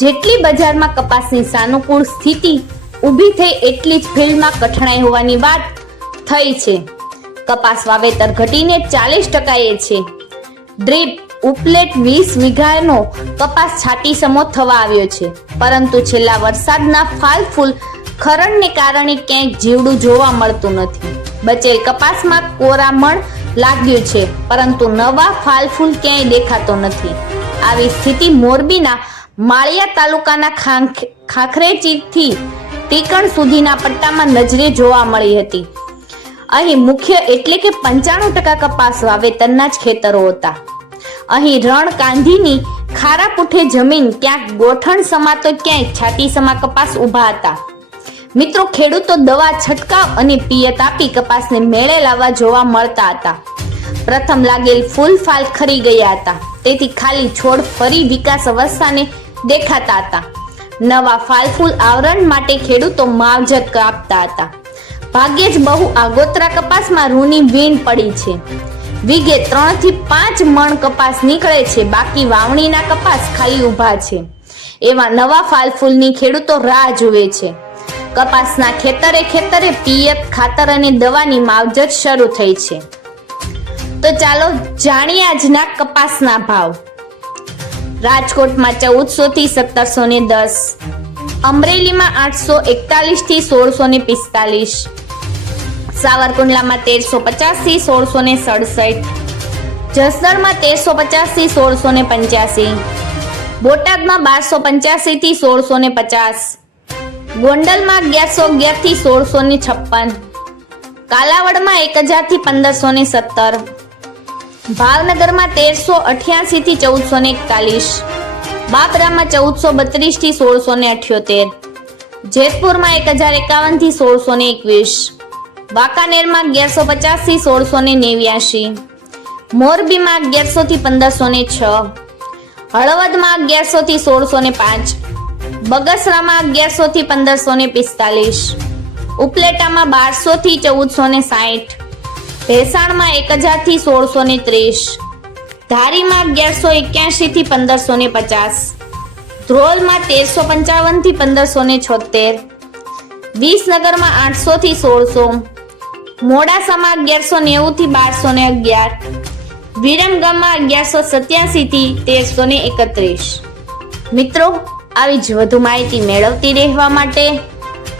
જેટલી બજારમાં કપાસની સાનુકૂળ સ્થિતિ ઊભી થઈ, એટલી જ ફિલ્ડમાં કઠણાઈ હોવાની વાત થઈ છે. કપાસ વાવેતર ઘટીને ચાલીસ ટકાએ છે. ડ્રીપ ઉપલેટ વીસ વીઘાનો કપાસ છાટી સમો થવા આવ્યો છે. પરંતુ છેલ્લા વરસાદના ફાલફૂલ ખરણને કારણે ક્યાંય જીવડું જોવા મળતું નથી. બચેલ કપાસમાં કોરામણ લાગ્યું છે, પરંતુ નવા ફાલફૂલ ક્યાંય દેખાતો નથી. આવી સ્થિતિ મોરબીના માળિયા તાલુકાના ખાંખ- ખાખરેચીથી ટીકણ સુધીના પટ્ટામાં નજરે જોવા મળી હતી. અહીં મુખ્ય એટલે કે પંચાણું ટકા કપાસ વાવેતરના જ ખેતરો હતા. અહીં રણ કાંધીની ખારા પુઠે જમીન ક્યાંક ગોઠણ સમા તો ક્યાંય છાતી સમા કપાસ ઊભા હતા. મિત્રો, ખેડૂતો દવા છંટકાવ અને પિયત આપી કપાસને મેળે લાવવા જોવા મળતા હતા. પ્રથમ લાગેલ ફૂલ ફાલ ખરી ગયા હતા. તેથી ખાલી છોડ ફરી વિકાસ અવસ્થાને દેખાતા હતા. નવા ફાલફૂલ આવરણ માટે ખેડૂતો માવજત કાપતા હતા. ભાગ્યે જ બહુ આગોતરા કપાસમાં રૂની વીણ પડી છે. વીઘે ત્રણથી પાંચ મણ કપાસ નીકળે છે, બાકી વાવણીના કપાસ ખાલી ઊભા છે. એવા નવા ફાલફૂલની ખેડૂતો રાહ જુએ છે. કપાસના ખેતરે ખેતરે પિયત, ખાતર અને દવાની માવજત શરૂ થઈ છે. તો ચાલો જાણીએ આજના કપાસના ભાવ. રાજકોટમાં ચૌદસો થી સત્તરસો ને દસ. અમરેલીમાં આઠસો એકતાલીસથી સોળસો ને પિસ્તાલીસ. સાવરકુંડલામાં તેરસો પચાસથી સોળસો ને સડસઠ. જસદણમાં તેરસો પચાસથી સોળસો ને પંચ્યાસી. બોટાદમાં બારસો પંચ્યાસી થી સોળસો ને પચાસ. ગોંડલમાં અગિયારસો અગિયારથી સોળસો ને છપ્પન. કાલાવડમાં એક હજારથી પંદરસો ને સત્તર. ભાવનગરમાં તેરસો અઠ્યાસી થી ચૌદસો ને એકતાલીસ. બાબરામાં ચૌદસો બત્રીસથી સોળસો ને અઠ્યોતેર. જેતપુરમાં એક હજાર એકાવનથી સોળસો ને એકવીસ. વાંકાનેરમાં અગિયારસો પચાસથી સોળસો ને નેવ્યાશી. મોરબીમાં અગિયારસો થી પંદરસો ને છ. હળવદમાં અગિયારસો થી સોળસો ને પાંચ. બગસરામાં અગિયારસો થી પંદરસો ને પિસ્તાલીસ. ઉપલેટામાં બારસો થી ચૌદસો ને સાઠ. ભેસાણમાં એક હજારથી સોળસો ને ત્રીસ. ધારીમાં અગિયારસો એક્યાસી થી પંદરસો ને પચાસ. ધ્રોલમાં તેરસો પંચાવનથી પંદરસો ને છોતેર. વિસનગરમાં આઠસો થી સોળસો. મોડાસામાં અગિયારસો નેવું થી બારસો ને અગિયાર. વિરમગામમાં અગિયારસો સત્યાસી થી તેરસો ને એકત્રીસ. મિત્રો, આવી જ વધુ માહિતી મેળવતી રહેવા માટે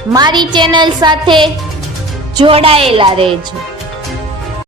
મારી ચેનલ સાથે જોડાયેલા રહેજો.